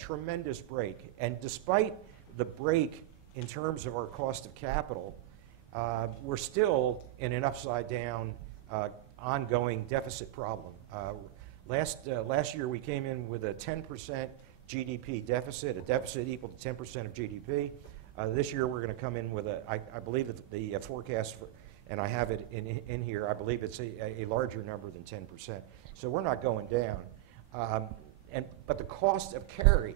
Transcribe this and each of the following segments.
tremendous break. And despite the break in terms of our cost of capital, we're still in an upside-down, ongoing deficit problem. Last year, we came in with a 10% GDP deficit, a deficit equal to 10% of GDP. This year, we're going to come in with I believe that the forecast for, and I have it in here, I believe it's a larger number than 10%. So we're not going down. But the cost of carry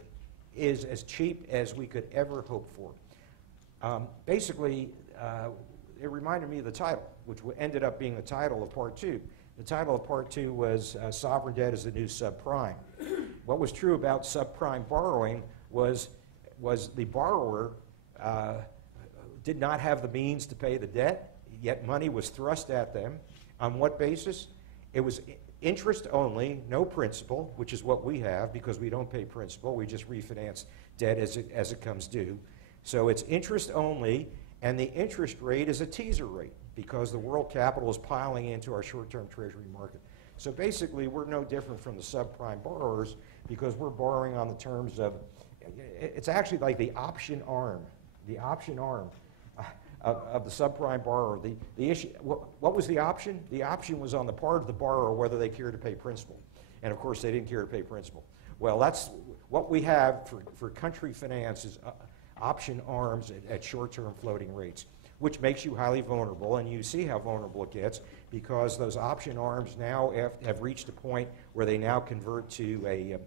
is as cheap as we could ever hope for. Basically, it reminded me of the title, which ended up being the title of Part 2. The title of Part 2 was Sovereign Debt is the New Subprime. What was true about subprime borrowing was the borrower did not have the means to pay the debt, yet money was thrust at them. On what basis? It was interest only, no principal, which is what we have because we don't pay principal. We just refinance debt as it comes due. So it's interest only, and the interest rate is a teaser rate because the world capital is piling into our short-term treasury market. So basically, we're no different from the subprime borrowers because we're borrowing on the terms of, it's actually like the option arm of the subprime borrower. The issue, what was the option? The option was on the part of the borrower whether they cared to pay principal. And of course, they didn't care to pay principal. Well, that's what we have for country finance is option arms at short-term floating rates, which makes you highly vulnerable, and you see how vulnerable it gets because those option arms now have reached a point where they now convert to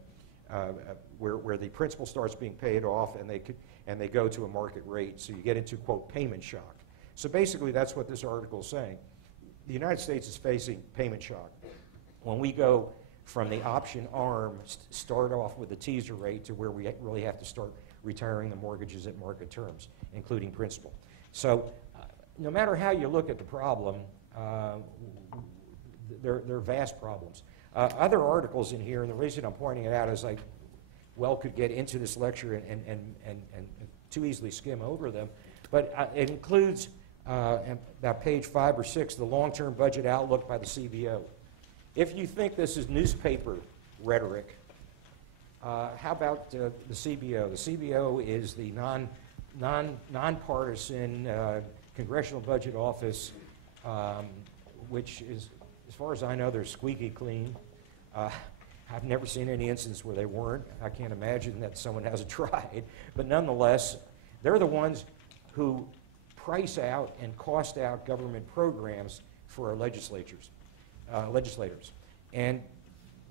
where the principal starts being paid off, and they go to a market rate, so you get into, quote, payment shock. So basically, that's what this article is saying. The United States is facing payment shock. When we go from the option arm, start off with the teaser rate to where we really have to start retiring the mortgages at market terms, including principal. So no matter how you look at the problem, there are vast problems. Other articles in here, and the reason I'm pointing it out is I could get into this lecture and too easily skim over them, but it includes about page 5 or 6, the long-term budget outlook by the CBO. If you think this is newspaper rhetoric, how about the CBO? The CBO is the nonpartisan Congressional Budget Office, which is, as far as I know, they're squeaky clean. I've never seen any instance where they weren't. I can't imagine that someone hasn't tried. But nonetheless, they're the ones who price out and cost out government programs for our legislators. And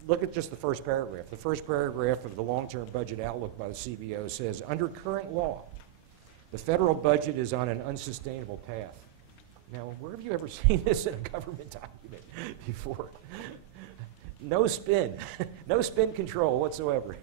look at just the first paragraph. The first paragraph of the long-term budget outlook by the CBO says, under current law, the federal budget is on an unsustainable path. Now, where have you ever seen this in a government document before? No spin, no spin control whatsoever.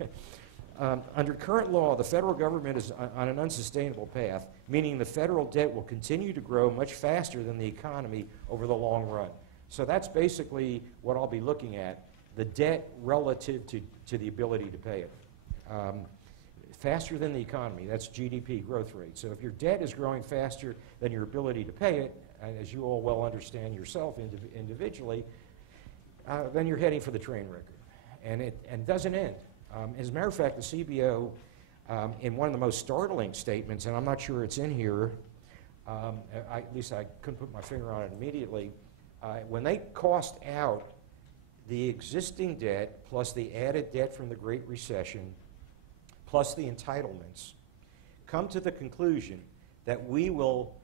Under current law, the federal government is on an unsustainable path, meaning the federal debt will continue to grow much faster than the economy over the long run. So that's basically what I'll be looking at, the debt relative to the ability to pay it. Faster than the economy, that's GDP growth rate. So if your debt is growing faster than your ability to pay it, as you all well understand yourself individually, then you're heading for the train wreck. And it doesn't end. As a matter of fact, the CBO, in one of the most startling statements, and I'm not sure it's in here, at least I couldn't put my finger on it immediately, when they cost out the existing debt plus the added debt from the Great Recession plus the entitlements, come to the conclusion that we will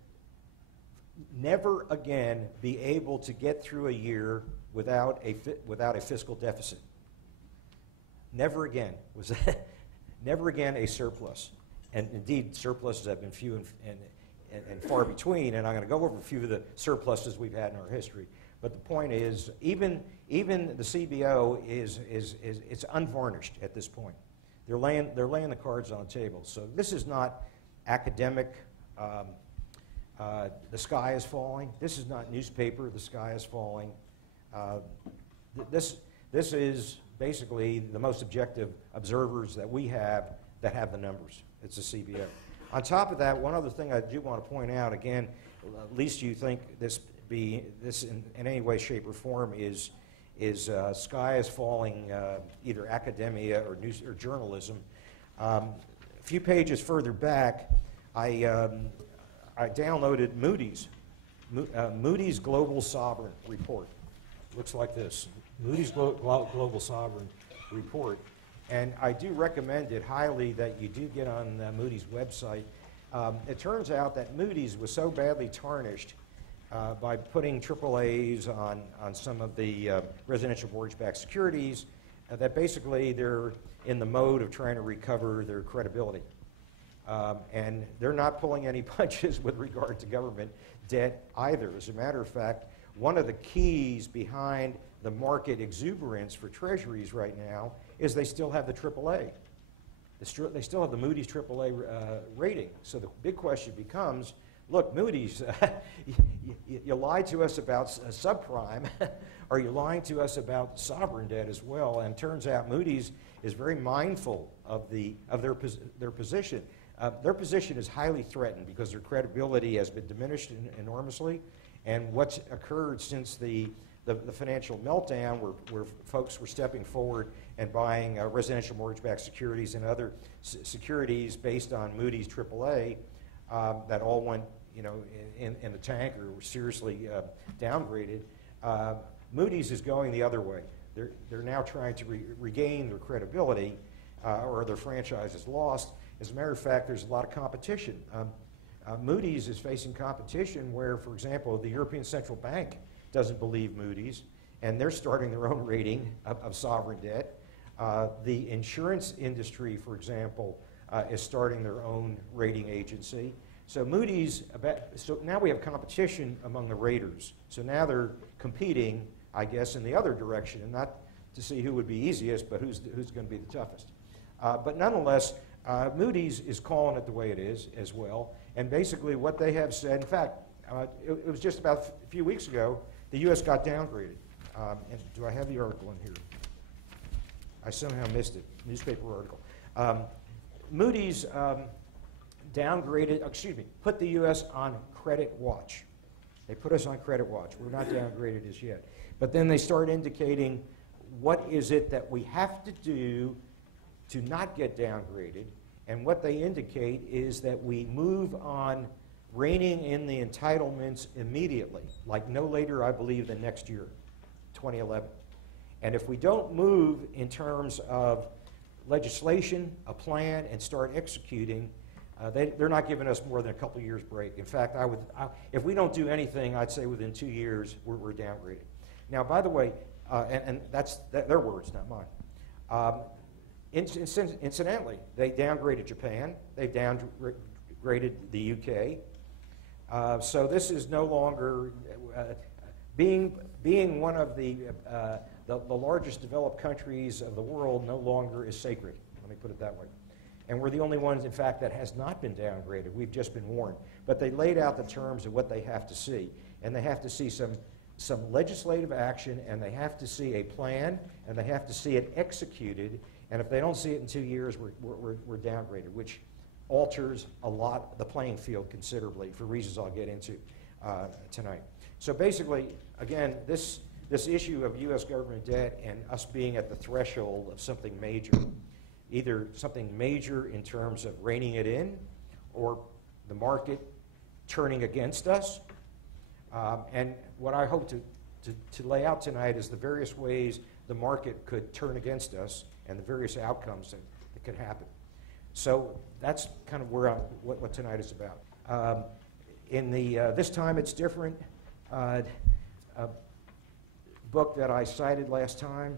never again be able to get through a year without a fiscal deficit. Never again was never again a surplus. And indeed, surpluses have been few and far between, and I'm going to go over a few of the surpluses we've had in our history. But the point is, even the CBO it's unvarnished at this point. They're laying the cards on the table. So this is not academic. The sky is falling. This is not newspaper. The sky is falling. This is basically the most objective observers that we have that have the numbers. It's the CBO. On top of that, one other thing I do want to point out, again, at least you think this in any way, shape, or form is sky is falling, either academia or news or journalism. A few pages further back, I downloaded Moody's Global Sovereign Report. Looks like this, Moody's Global Sovereign Report. And I do recommend it highly that you do get on Moody's website. It turns out that Moody's was so badly tarnished by putting AAAs on some of the residential mortgage-backed securities that basically they're in the mode of trying to recover their credibility. And they're not pulling any punches with regard to government debt either. As a matter of fact, one of the keys behind the market exuberance for treasuries right now is they still have the AAA. They still have the Moody's AAA rating. So the big question becomes, look, Moody's, you lied to us about subprime. Are you lying to us about sovereign debt as well? And it turns out Moody's is very mindful of their position. Their position is highly threatened because their credibility has been diminished enormously. And what's occurred since the financial meltdown, where folks were stepping forward and buying residential mortgage-backed securities and other securities based on Moody's AAA, that all went, in the tank or were seriously downgraded. Moody's is going the other way. They're now trying to regain their credibility, or their franchise is lost. As a matter of fact, there's a lot of competition. Moody's is facing competition where, for example, the European Central Bank doesn't believe Moody's, and they're starting their own rating of sovereign debt. The insurance industry, for example, is starting their own rating agency. So Moody's, so now we have competition among the raters. So now they're competing, I guess, in the other direction, and not to see who would be easiest, but who's going to be the toughest. But nonetheless, Moody's is calling it the way it is as well. And basically what they have said, in fact, it was just about a few weeks ago, the U.S. got downgraded. And do I have the article in here? I somehow missed it, newspaper article. Moody's put the U.S. on credit watch. They put us on credit watch. We're not downgraded as yet. But then they start indicating what is it that we have to do to not get downgraded. And what they indicate is that we move on reining in the entitlements immediately, like no later, I believe, than next year, 2011. And if we don't move in terms of legislation, a plan, and start executing, they're not giving us more than a couple years break. In fact, if we don't do anything, I'd say within 2 years, we're downgraded. Now, by the way, and that's their words, not mine. Incidentally, they downgraded Japan. They've downgraded the UK. So this is no longer being one of the largest developed countries of the world. No longer is sacred. Let me put it that way. And we're the only ones, in fact, that has not been downgraded. We've just been warned. But they laid out the terms of what they have to see, and they have to see some legislative action, and they have to see a plan, and they have to see it executed. And if they don't see it in 2 years, we're downgraded, which alters the playing field considerably for reasons I'll get into tonight. So basically, again, this issue of U.S. government debt and us being at the threshold of something major, either something major in terms of reining it in or the market turning against us. And what I hope to lay out tonight is the various ways the market could turn against us and the various outcomes that could happen. So that's kind of what tonight is about. This time it's different. A book that I cited last time